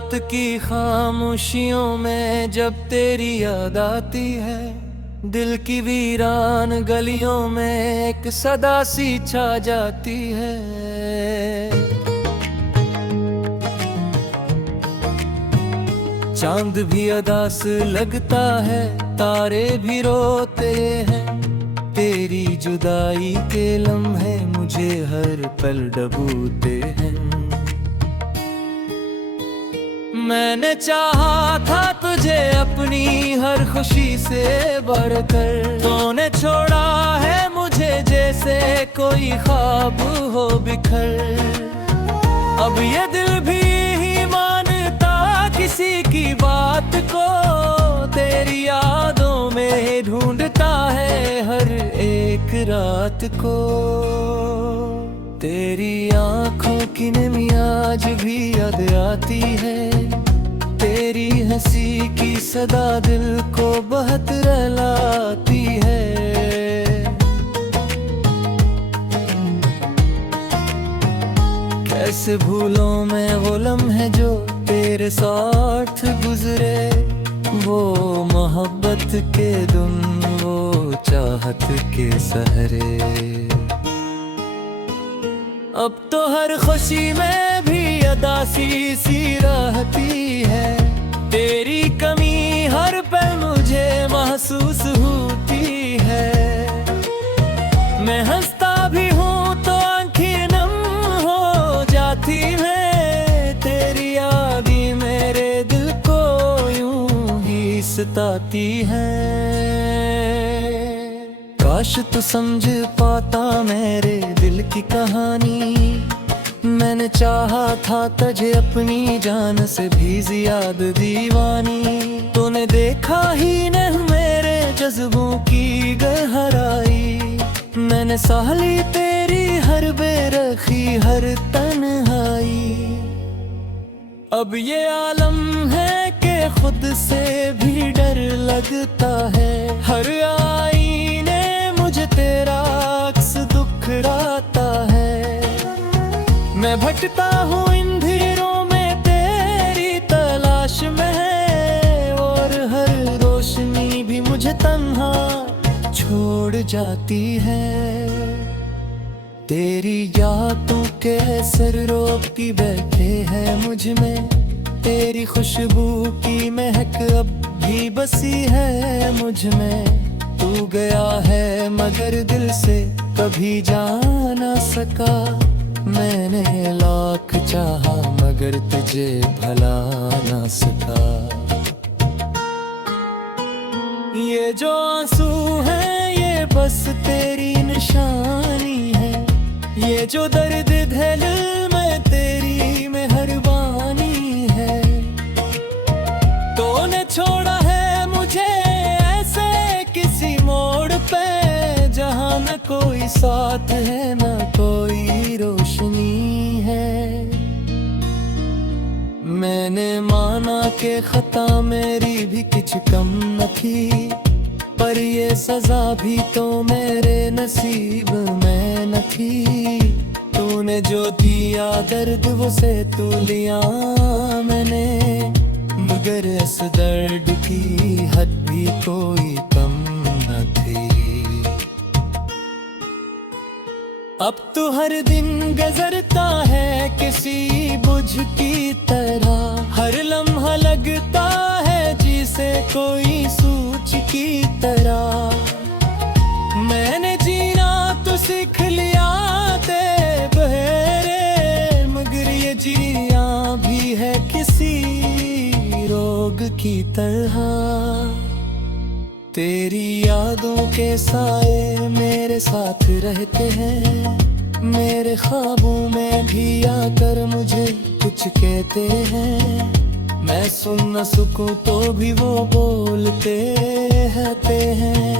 रात की खामोशियों में जब तेरी याद आती है, दिल की वीरान गलियों में एक सदा सी छा जाती है। चांद भी अदास लगता है, तारे भी रोते हैं, तेरी जुदाई के लम्हे मुझे हर पल डूबते हैं। मैंने चाहा था तुझे अपनी हर खुशी से बढ़कर, तूने छोड़ा है मुझे जैसे कोई ख्वाब हो बिखर। अब ये दिल भी ही मानता किसी की बात को, तेरी यादों में ढूंढता है हर एक रात को। तेरी आँखों की नमी आज भी याद आती है, तेरी हंसी की सदा दिल को बहुत रुलाती है। कैसे भूलों में वो लम्हे जो तेरे साथ गुजरे, वो मोहब्बत के दिन, वो चाहत के सहरे। अब तो हर खुशी में भी अदासी सी रहती है, तेरी कमी हर पल मुझे महसूस होती है। मैं हंसता भी हूँ तो आंखें नम हो जाती हैं, तेरी यादें मेरे दिल को यूं ही सताती हैं। काश तू समझ पाता मेरे दिल की कहानी, मैंने चाहा था तुझे अपनी जान से भी ज्यादा दीवानी। तूने देखा ही नहीं मेरे जज्बों की गहराई, मैंने सह ली तेरी हर बेरखी हर तन्हाई। अब ये आलम है कि खुद से भी डर लगता है, हर आईने मुझे तेरा अक्स दुखराता है। मैं भटकता हूँ इन धीरों में तेरी तलाश में, और हर रोशनी भी मुझे तन्हा छोड़ जाती है। तेरी यादों के असर रोकती बैठे हैं मुझ में, तेरी खुशबू की महक अब भी बसी है मुझ में। तू गया है मगर दिल से कभी जा ना सका, मैंने लाख चाहा मगर तुझे भला ना सका। ये जो आंसू है ये बस तेरी निशानी है, ये जो दर्द दिल में तेरी मेहरबानी है। तूने छोड़ा है मुझे ऐसे किसी मोड़ पे, जहाँ न कोई साथ है न कोई रोशनी है। मैंने माना कि खता मेरी भी कुछ कम न थी, पर ये सजा भी तो मेरे नसीब में न थी। तूने जो दिया दर्द वो से तू लिया मैंने, मगर इस दर्द की हद भी कोई कम न थी। अब तो हर दिन गुजरता है किसी बुझ की तरह, हर लम्हा लगता है जिसे कोई सूझ की तरह। मैंने जीना तो सीख लिया ते बहरे, मगर ये जिया भी है किसी रोग की तरह। तेरी यादों के साए मेरे साथ रहते हैं, मेरे ख्वाबों में भी आकर मुझे कुछ कहते हैं। मैं सुन न सकूं तो भी वो बोलते रहते हैं,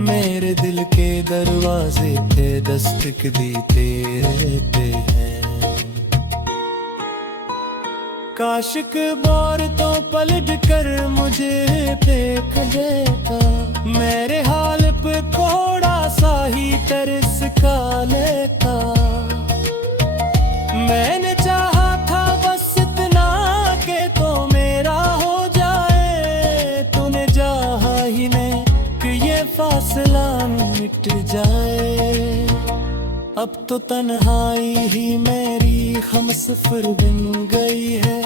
मेरे दिल के दरवाजे पे दस्तक देते रहते हैं। काशिक बार तो पलट कर मुझे देख लेता, मेरे हाल पे थोड़ा सा ही तरस खा लेता। मैंने चाहा था बस इतना के तो मिट जाए। अब तो तन्हाई ही मेरी हमसफर बन गई है,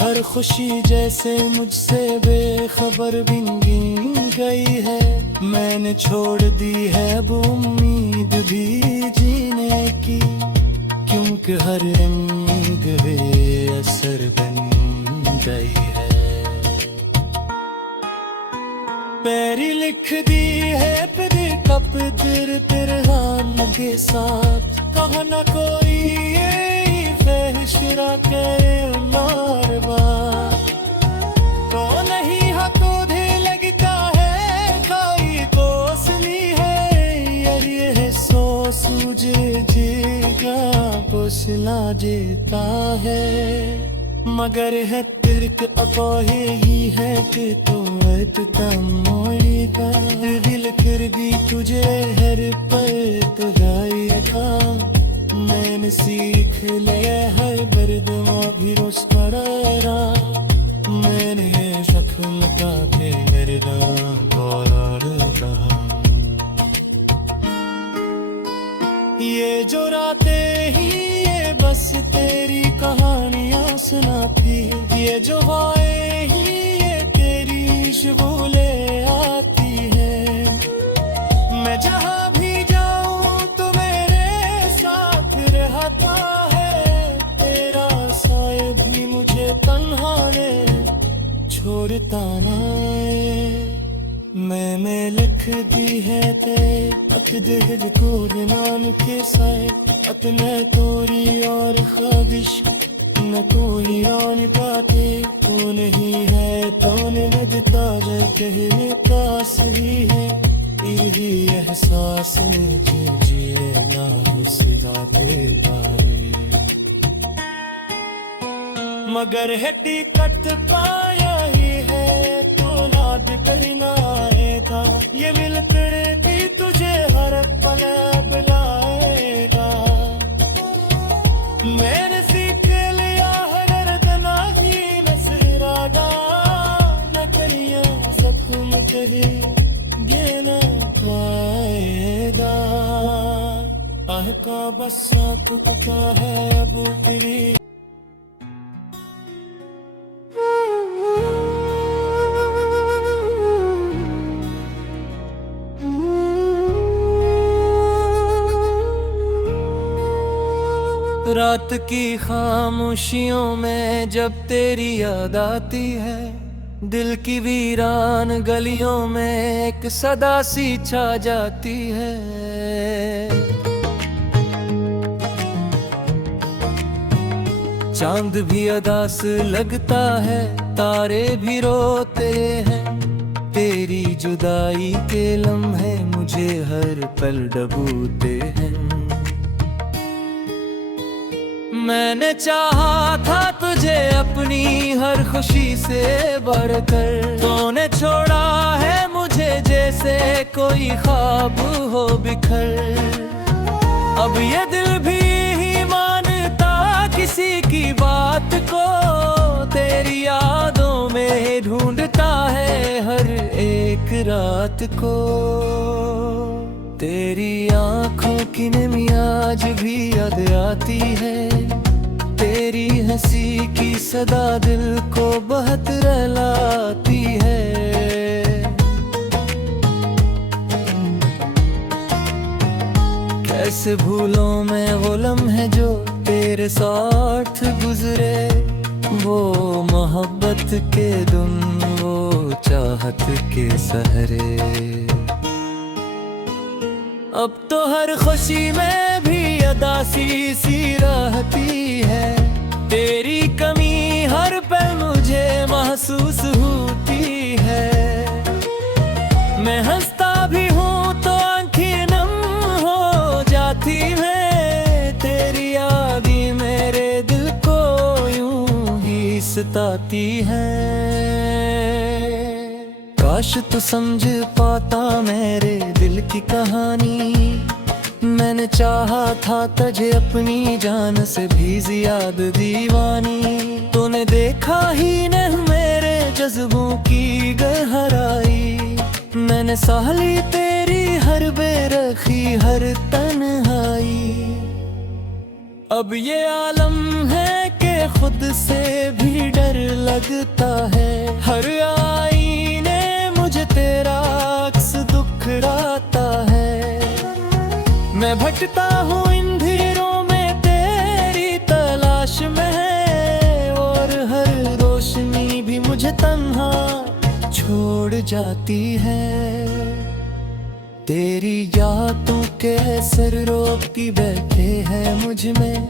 हर खुशी जैसे मुझसे बेखबर बिन गई है। मैंने छोड़ दी है अब उम्मीद भी जीने की, क्योंकि हर रंग बेअसर बन गई है। पैरी लिख दी है फिर कब तिरहान के साथ, कहा न कोई ये फहशरा के मार बात। तो नहीं हथौड़े लगता है खाई कोसली है, यार ये सो सूझे जेगा पोसला जेता है। मगर है तिरक अपोहे ही है कि तो मोड़ेगा, दिल कर दी तुझे हर पल तो गाएगा। मैंने सीख लिया हर बर्दमा भी रोज पड़ेगा, मैंने शक्ल का घेरना बोलेगा। ये जो रातें ही ये बस तेरी कहानियां सुनाती, ये जो हवाएं ही ये तेरी खुशबूले आती है। मैं जहाँ भी जाऊँ तो मेरे साथ रहता है, तेरा साए भी मुझे तन्हा ने छोड़ता ना है। मैंने लिख दी है ते अकदर को नाम के साए, अपने तोरी और ख्वाहिश न कोई रानी बातें। तो नहीं है तो नजता कहने पास ही है, यही एहसास जिए ना जाते बारे। मगर है टिकट पाया ही है तो नाद कहीं ना आएगा, ये मिल तेरे भी तुझे हर पल बुलाएगा। मैंने सीख लिया है दर्द ना ही नसरागा, नकलियां जख्म कहीं देना पाएगा। आह का बस तुकता है अब भी। रात की खामोशियों में जब तेरी याद आती है, दिल की वीरान गलियों में एक सदा सी छा जाती है। चांद भी अदास लगता है, तारे भी रोते हैं, तेरी जुदाई के लम्हे मुझे हर पल डूबते हैं। मैंने चाहा था तुझे अपनी हर खुशी से बढ़कर, तूने छोड़ा है मुझे जैसे कोई ख्वाब हो बिखर। अब ये दिल भी ही मानता किसी की बात को, तेरी यादों में ढूंढता है हर एक रात को। तेरी आंखों की नमी आज भी याद आती है, तेरी हंसी की सदा दिल को बहुत रुलाती है। कैसे भूलों में वो लम्हे जो तेरे साथ गुजरे, वो मोहब्बत के दिन, वो चाहत के सहरे। अब तो हर खुशी में भी अदासी सी रहती है, तेरी कमी हर पल मुझे महसूस होती है। मैं हंसता भी हूँ तो आंखें नम हो जाती है, तेरी यादें मेरे दिल को यूं ही सताती है। काश तू समझ पाता मेरे दिल की कहानी, मैंने चाहा था तुझे अपनी जान से भी ज्यादा दीवानी। तूने देखा ही नहीं मेरे जज्बों की गहराई, मैंने मैंने सहली तेरी हर बेरखी हर तन्हाई। अब ये आलम है कि खुद से भी डर लगता है। हर आईने मुझे तेरा अक्स दुखराता है। मैं भटकता हूँ इन धीरों में तेरी तलाश में, और हर रोशनी भी मुझे तन्हा छोड़ जाती है। तेरी यादों के असर रोकती बैठे हैं मुझ में।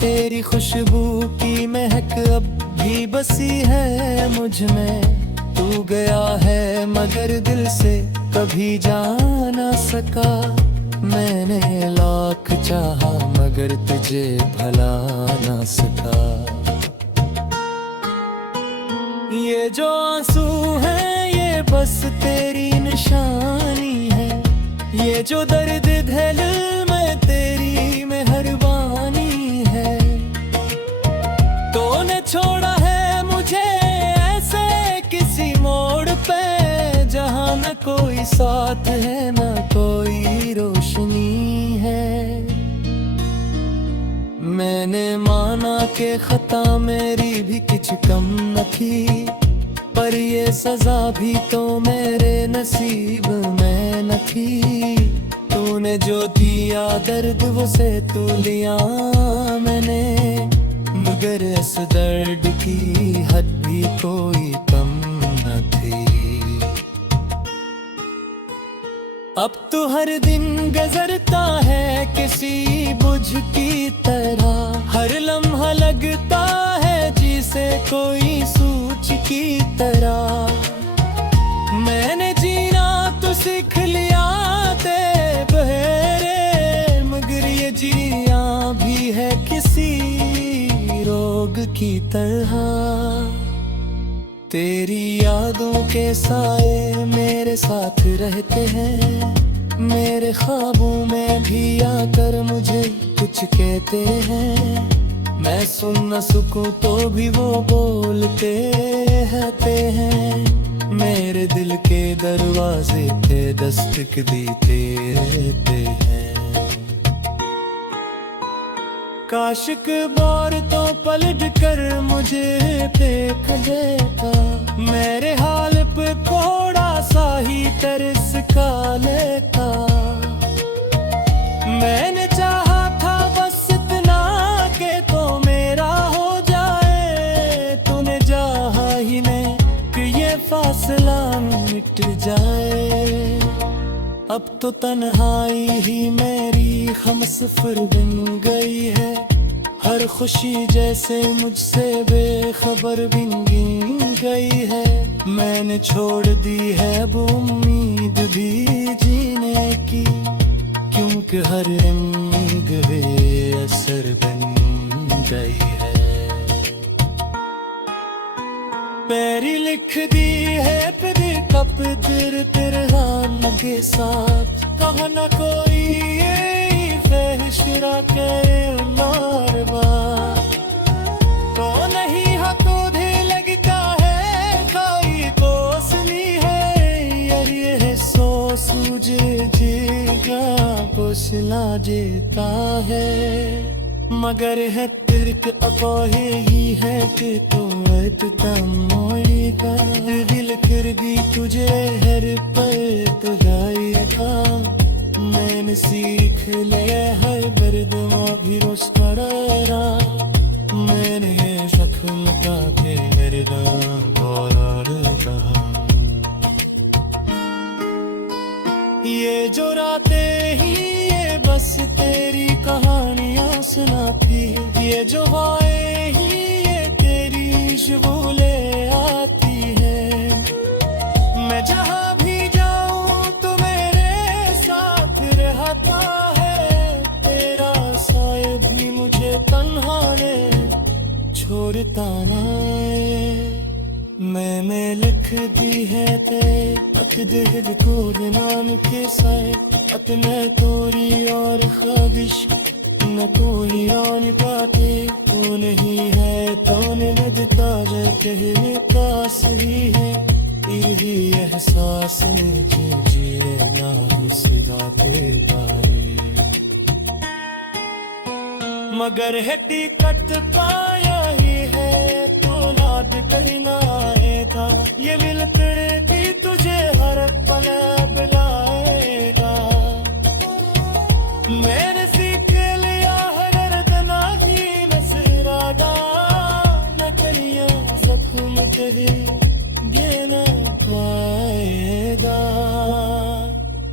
तेरी खुशबू की महक अब भी बसी है मुझ में। तू गया है मगर दिल से कभी जा ना सका। मैंने लाख चाहा मगर तुझे भला ना सका। ये जो आंसू है ये बस तेरी निशानी है। ये जो दर्द दिल में तेरी मेहरबानी है। तूने छोड़ा है मुझे ऐसे किसी मोड़ पे, जहाँ न कोई साथ है न कोई रोशनी है। मैंने माना कि खता मेरी भी कुछ कम न थी, पर ये सजा भी तो मेरे नसीब में न थी। तूने जो दिया दर्द वो से तू लिया मैंने, मगर इस दर्द की हद भी कोई कम न थी। अब तो हर दिन गुजरता है किसी बुझ की तरह। हर लम्हा लगता है जिसे कोई सूच की तरह। मैंने जीना तो सीख लिया ते बहरे, मगर ये जिया भी है किसी रोग की तरह। तेरी यादों के साए मेरे साथ रहते हैं। मेरे ख्वाबों में भी आकर मुझे कुछ कहते हैं। मैं सुन न सकूं तो भी वो बोलते रहते हैं। मेरे दिल के दरवाजे पे दस्तक देते रहते हैं। काशिक बार तो पलट कर मुझे देख लेता। मेरे हाल पे थोड़ा सा ही तरस खा लेता। मैंने चाहा था बस इतना के तो मेरा हो जाए। तूने चाहा ही नहीं कि ये फासला मिट जाए। अब तो तन्हाई ही मेरी हमसफर बन गई है। हर खुशी जैसे मुझसे बेखबर बिन गई है। मैंने छोड़ दी है अब उम्मीद भी जीने की, क्योंकि हर रंग बेअसर बन गई है। मेरी लिख दी है फिर कब तेरे राम के साथ। कहा न कोई फहशरा के मारवा तो नहीं हा तुझे लगता है खाई कोसली है। यार ये सो सूझे जेगा कोसला जेता है, मगर है तिरक अपोहे ही है कि तो मोड़ी का दिल फिर भी तुझे हर पल तो जाएगा। मैंने सीख लिया हर बर्दमा भी रोज करारा। मैंने ये शक्ल का भी मर्दां और कहा। ये जो रातें ही ये बस तेरी कहानियां सुनाती। ये जो हवाएं ही ये तेरी शबूले आती है। मैं जहाँ भी जाऊँ तो मेरे साथ रहता है। तेरा साए भी मुझे तन्हा ने छोड़ता ना। मैं लिख दी है ते अकदर कोर नाम के साए। अपने तोरी और ख्वाहिश न कोई आन बातें। तो नहीं है तो न लगता कहने पास ही है। ही एहसास ने जो जिए ना सिदा ते गारे मगर है टिकट पाया ही है तो नाद कहीं ना आएगा ये मिलते की तुझे हर पल बुलाएगा मैंने सीख लिया हर दर्दना ही नसरादा न कलिया जख्म तेरी देना पाएगा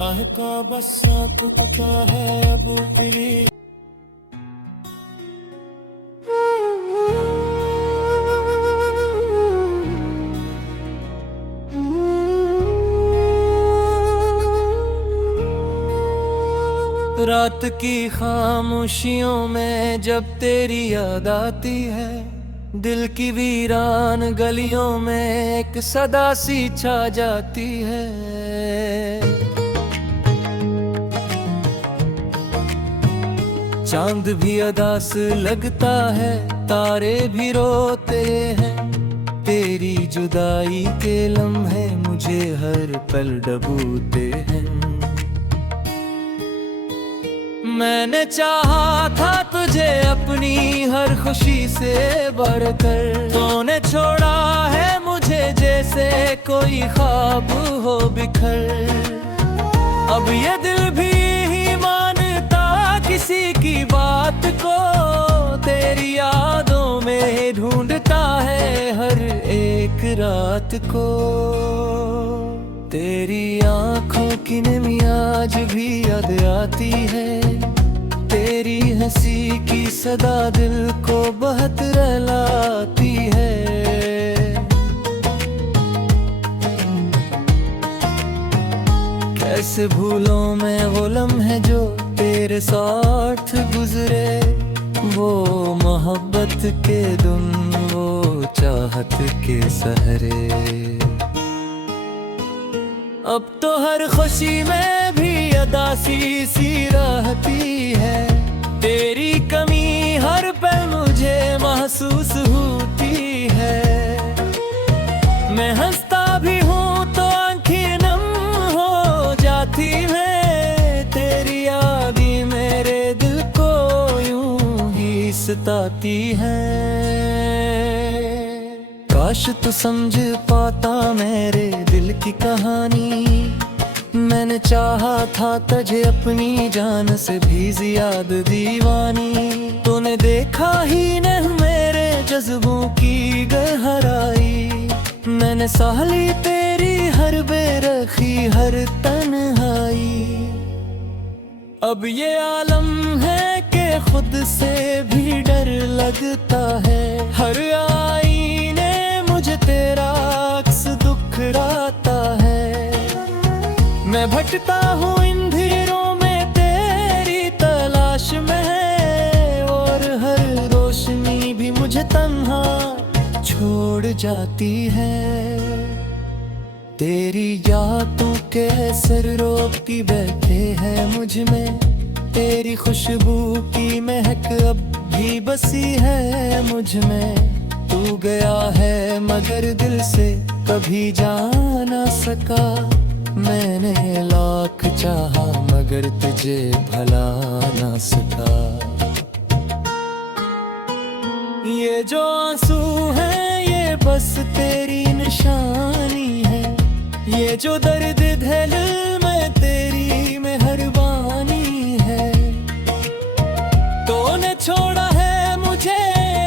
आह का बसा तुझका है अब फिरी रात की खामोशियों में जब तेरी याद आती है दिल की वीरान गलियों में एक सदा सी छा जाती है चांद भी अदास लगता है तारे भी रोते हैं तेरी जुदाई के लम्हे मुझे हर पल डूबते हैं मैंने चाहा था तुझे अपनी हर खुशी से बढ़कर तूने छोड़ा है मुझे जैसे कोई ख्वाब हो बिखर अब ये दिल भी ही मानता किसी की बात को तेरी यादों में ढूंढता है हर एक रात को तेरी आंखों की नमी आज भी याद आती है तेरी हंसी की सदा दिल को बहुत रुलाती है कैसे भूलों में वो लम्हे जो तेरे साथ गुजरे वो मोहब्बत के दिन वो चाहत के सहरे अब तो हर खुशी में भी अदासी सी रहती है तेरी कमी हर पल मुझे महसूस होती है मैं हंसता भी हूँ तो आंखें नम हो जाती है तेरी याद ही मेरे दिल को यूं ही सताती है काश तू समझ पाता मेरे दिल की कहानी मैंने चाहा था तुझे अपनी जान से भी ज्यादा दीवानी तूने देखा ही नहीं मेरे जज्बों की गहराई मैंने सह ली तेरी हर बेरखी हर तन्हाई अब ये आलम है कि खुद से भी डर लगता है हर आईने मुझे तेरा अक्स दुखराता है मैं भटकता हूँ इन धीरों में तेरी तलाश में और हर रोशनी भी मुझे तन्हा छोड़ जाती है तेरी यादों के असर रोकती बैठे हैं मुझ में तेरी खुशबू की महक अब भी बसी है मुझ में तू गया है मगर दिल से कभी जा ना सका मैंने लाख चाहा मगर तुझे भला ना सका ये जो आंसू है ये बस तेरी निशानी है ये जो दर्द दिल में तेरी मेहरबानी है तूने छोड़ा है मुझे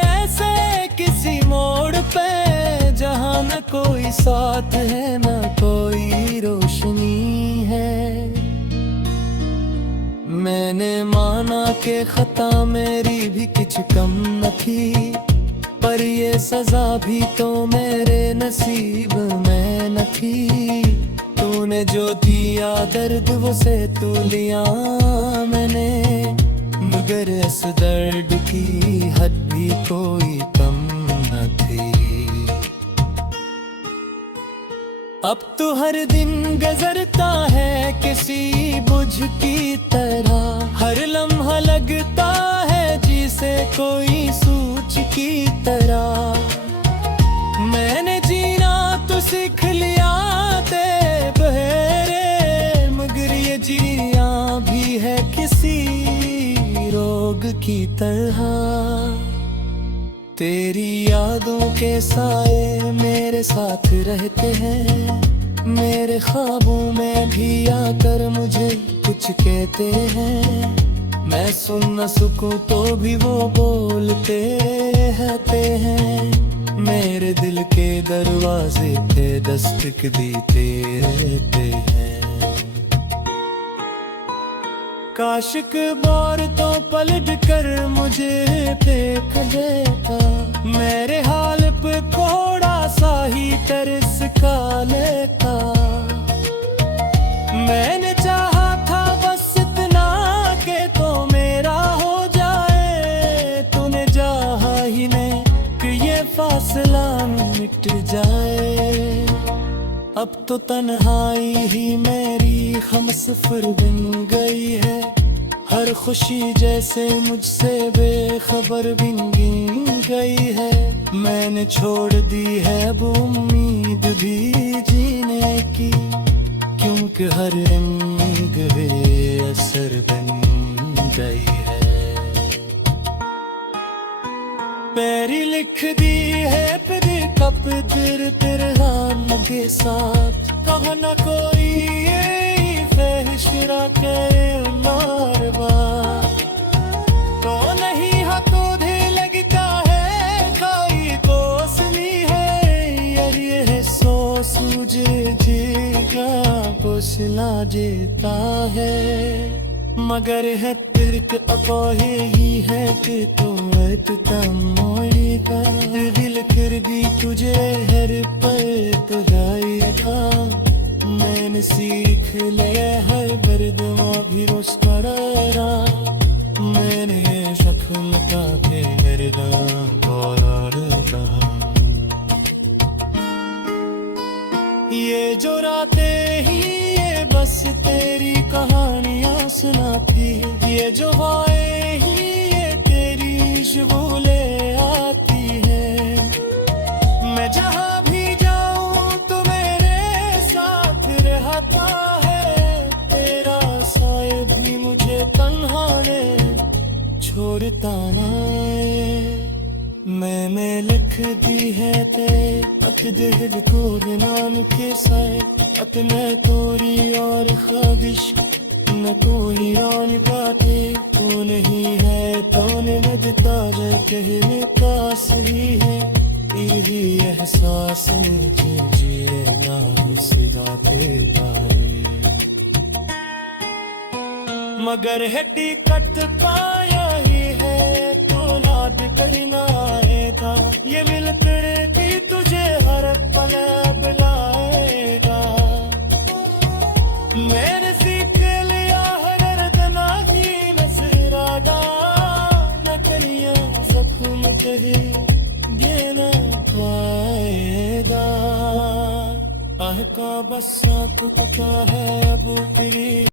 ऐसे किसी मोड़ पे जहाँ न कोई साथ है न कोई रोशनी है मैंने माना कि खता मेरी भी कुछ कम न थी पर ये सजा भी तो मेरे नसीब में न थी तूने जो दिया दर्द वो से तू लिया मैंने मगर इस दर्द की हद भी कोई कम न थी अब तो हर दिन गुजरता है किसी बुझ की तरह हर लम्हा लगता है जिसे कोई सूझ की तरह मैंने जीना तो सीख लिया की तरह। तेरी यादों के साए मेरे साथ रहते हैं, मेरे ख्वाबों में भी आकर मुझे कुछ कहते हैं। मैं सुन न सकूं तो भी वो बोलते रहते हैं, मेरे दिल के दरवाजे पे दस्तक देते रहते हैं। काशिक बार तो पलट कर मुझे देख लेता, मेरे हाल पे थोड़ा सा ही तरस खा लेता। मैंने चाहा था बस इतना के तो मेरा हो जाए, तूने चाहा ही नहीं कि ये फासला मिट जाए। अब तो तन्हाई ही मेरी हमसफर बन गई है, हर खुशी जैसे मुझसे बेखबर बिन गई है। मैंने छोड़ दी है अब उम्मीद भी जीने की, क्योंकि हर रंग असर बन गई है। पैरी लिख दी है फिर कब तेरे नाम के साथ, कहा न कोई ये फहशरा करे मार बात। तो नहीं हाथों धे लगता है खाई कोसली है, यार ये है सो सूझे जीगा कोसला जीता है। मगर है तिरक अपोहे ही है कि तुम मोड़ी का दिल फिर भी तुझे हर पल तो जाएगा। मैंने सीख लिया हर बर्दमा भी मुस्कुराना, मैंने शक्ल का भी ये जो रातें ही ये बस तेरी कहानियां सुनाती, ये जो हवाएं ही ये तेरी खुशबूले आती है। मैं जहाँ भी जाऊँ तो मेरे साथ रहता है, तेरा साया भी मुझे तन्हा ने छोड़ता ना। मैंने लिख दी है ते अत दिल को नाम के साए, अत मैं तोरी और ख्वाहिश न कोई आन बातें। तो नहीं है तो नजता है कहने पास ही है, यही एहसास मुझे जिए ना सिदाते तारे। मगर है टिकट पाया ही है तो याद करना आएगा, ये मिल तेरे की तुझे हर पल बुलाएगा। मैंने सीख लिया हर दर्दना की नसरादा, नकलियां जख्म कहीं देना पाएगा। आह का बस आपका है अब भी